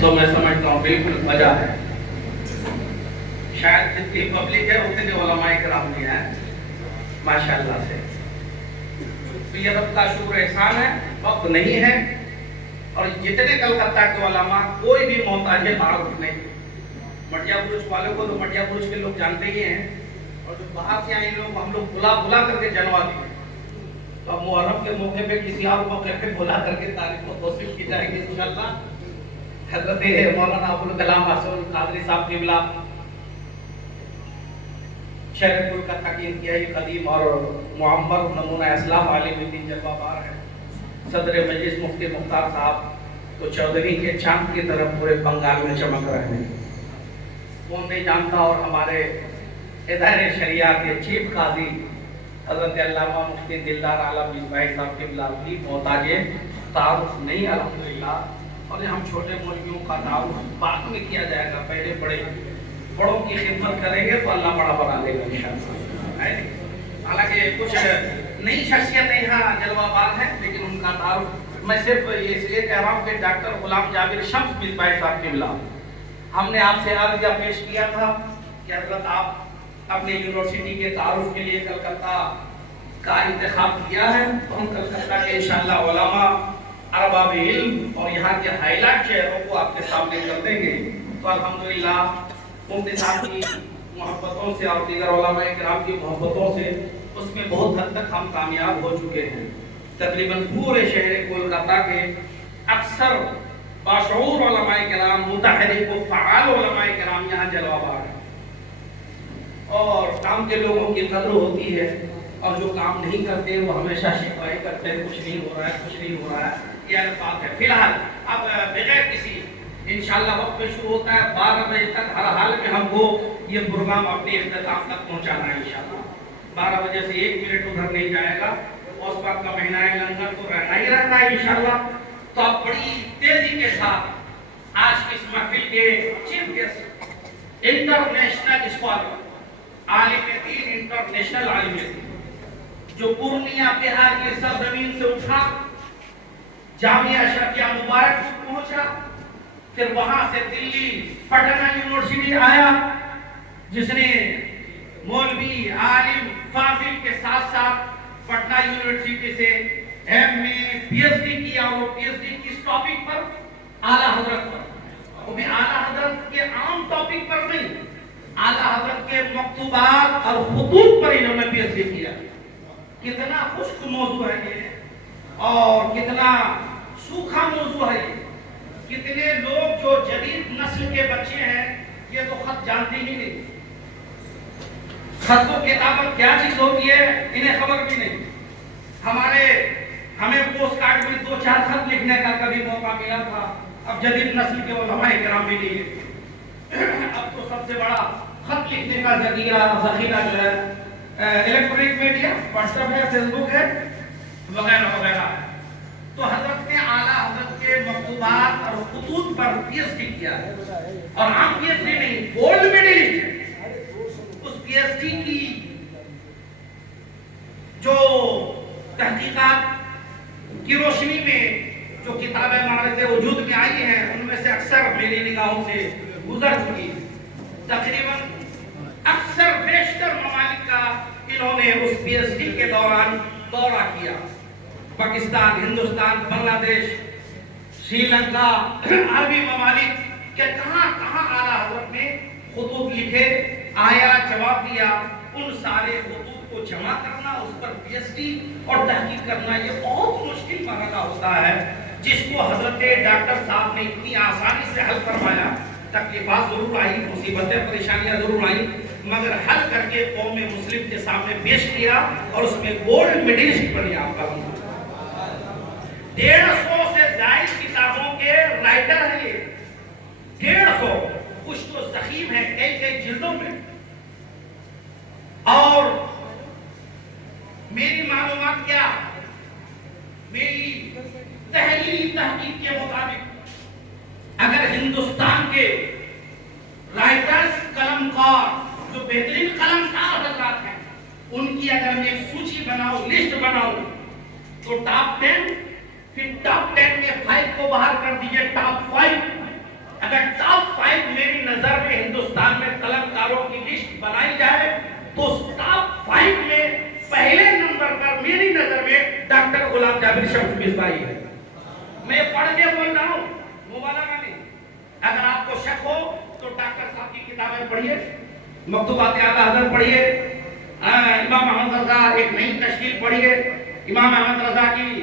تو میں سمجھتا ہوں بالکل وجہ ہے. شاید جتنی پبلک ہے اتنے علماء کرام بھی ہیں ماشاءاللہ سے. تو یہ رب کا شکر احسان ہے. وقت نہیں ہے اور جتنے کلکتہ کے علماء کوئی بھی محتاج تعارف نہیں. مٹیا برج والوں کو تو مٹیا برج کے لوگ جانتے ہی ہیں, اور جو باہر سے آئے لوگ ہم لوگ بلا کر کے جنوا دیے. تو اب محرم کے موقع پہ کسی اور موقع پہ بلا کر کے تاریخ کو توصیف کی جائے گی انشاءاللہ. حضرت مولانا ابوالکلام حسن قادری صاحب قبلہ شہر کولکتہ کی انتہائی قدیم اور معمر نمونہ اسلاف عالم دین جلوہ بار ہے. صدر مجلس مفتی مختار صاحب تو چودھری کے چاند کی طرف پورے بنگال میں چمک رہے ہیں. کون نہیں جانتا. اور ہمارے ادارے شریعہ کے چیف قاضی حضرت علامہ مفتی دلدار عالم مصباحی صاحب قبلہ بھی محتاج تعارف نہیں الحمدللہ. اور ہم چھوٹے مولویوں کا تعارف بعد میں کیا جائے گا. پہلے بڑوں کی خدمت کریں گے تو اللہ بڑا بنا دے گا انشاءاللہ. حالانکہ کچھ نئی شخصیتیں یہاں جلوہ بار ہیں, لیکن ان کا تعارف میں صرف اس لیے کہہ رہا ہوں کہ ڈاکٹر غلام جابر شمس مصباحی صاحب قبلہ, ہم نے آپ سے عرضیہ پیش کیا تھا کہ حضرت آپ اپنے یونیورسٹی کے تعارف کے لیے کلکتہ کا انتخاب کیا ہے, تو ہم کلکتہ کے انشاءاللہ علماء ارباب علم اور یہاں کے ہائی لائٹ چہروں کو آپ کے سامنے کر دیں گے. تو الحمدللہ مفتی صاحب کی محبتوں سے اور دیگر علماء کرام کی محبتوں سے اس میں بہت حد تک ہم کامیاب ہو چکے ہیں. تقریباً پورے شہر کولکتہ کے اکثر باشعور علماء کرام, متحرک و فعال علماء کرام یہاں جلوہ بار ہیں. اور کام کے لوگوں کی قدر ہوتی ہے, اور جو کام نہیں کرتے وہ ہمیشہ شکایت کرتے ہیں کچھ نہیں ہو رہا ہے, کچھ نہیں ہو رہا ہے. یہ الفاظ ہے. فی الحال اب بغیر کسی انشاءاللہ وقت پہ شروع ہوتا ہے 12 بجے تک. ہر حال میں ہم کو یہ پروگرام اپنے اختتام تک پہنچانا ہے انشاءاللہ. 12 بجے سے 1 منٹ ادھر نہیں جائے گا. اس وقت کا مہینہ لنگر تو رہنا ہی رہتا ہے انشاءاللہ. تو اب بڑی تیزی کے ساتھ آج کی اس محفل کے چیف گیسٹ انٹرنیشنل اسکالر, عالم دین, انٹرنیشنل عالم دین, جو پورنیہ بہار کی سرزمین سے اٹھا, جامعہ اشرفیہ مبارک پہنچا, پھر وہاں سے دلی پٹنہ یونیورسٹی آیا, جس نے مولوی عالم فاضل کے ساتھ ساتھ پٹنہ یونیورسٹی سے ایم.اے. پی ایچ ڈی کیا. اور وہ پی ایچ ڈی کس ٹاپک پر؟ اعلیٰ حضرت پر. وہ بھی اعلیٰ حضرت کے عام ٹاپک پر نہیں, اعلیٰ حضرت کے مکتوبات اور خطوط پر انہوں نے پی ایچ ڈی کیا. کتنا خشک موضوع ہے یہ, اور کتنا سوکھا موضوع ہے یہ. کتنے لوگ جو جدید نسل کے بچے ہیں یہ تو خط جانتے ہی نہیں. خط و کتابت کیا چیز ہوتی ہے انہیں خبر بھی نہیں. ہمیں پوسٹ کارڈ میں 2-4 خط لکھنے کا کبھی موقع ملا تھا. اب جدید نسل کے علماء کرام بھی نہیں ہے. اب تو سب سے بڑا خط لکھنے کا ذخیرہ جو ہے الیکٹرانک میڈیا, واٹس ایپ ہے, فیس بک ہے, وغیرہ وغیرہ ہے. تو حضرت نے اعلیٰ حضرت کے مکتوبات اور خطوط پر پی ایچ ڈی کیا ہے, اور عام پی ایچ ڈی نہیں, گولڈ میڈلسٹ ہے. اس پی ایچ ڈی کی جو تحقیقات کی روشنی میں جو کتابیں معرفت وجود میں آئی ہیں, ان میں سے اکثر میری نگاہوں سے گزر چکی. تقریباً اکثر بیشتر ممالک کا انہوں نے اس پی ایچ ڈی کے دوران دورہ کیا. پاکستان, ہندوستان, بنگلہ دیش, سری لنکا, عربی ممالک کہ کہاں کہاں اعلیٰ حضرت نے خطوط لکھے, آیا, جواب دیا. ان سارے خطوط کو جمع کرنا, اس پر پی ایچ ڈی اور تحقیق کرنا, یہ بہت مشکل مرحلہ ہوتا ہے, جس کو حضرت ڈاکٹر صاحب نے اتنی آسانی سے حل کروایا. تکلیفات ضرور آئی, مصیبتیں پریشانیاں ضرور آئیں, مگر حل کر کے قوم مسلم کے سامنے پیش کیا, اور اس میں گولڈ میڈلسٹ بنی آپ کا. 150 سے زائد کتابوں کے رائٹر ہیں یہ, 150. کچھ تو ضخیم ہے کئی جلدوں میں. اور میری معلومات کیا, میری تحلیلی تحقیق کے مطابق اگر ہندوستان کے رائٹرز, قلمکار, جو بہترین قلمکار حضرات ہیں, ان کی اگر میں ایک سوچی بناؤں, لسٹ بناؤں, تو ٹاپ 10, پھر ٹاپ 10 میں 5 کو باہر کر دیجئے, ٹاپ 5, اگر ٹاپ 5 میری نظر میں ہندوستان میں قلمکاروں کی لسٹ بنائی جائے تو اس ٹاپ 5 میں پہلے نمبر پر میری نظر میں ڈاکٹر غلام جابر شمس مصباحی ہے. میں پڑھ کے بول رہا ہوں، مبالغہ نہیں. اگر آپ کو شک ہو تو ڈاکٹر صاحب کی کتابیں پڑھیے، مکتوبات اعلیٰ حضرت پڑھیے، امام احمد رضا ایک نئی تشکیل پڑھیے، امام احمد رضا کی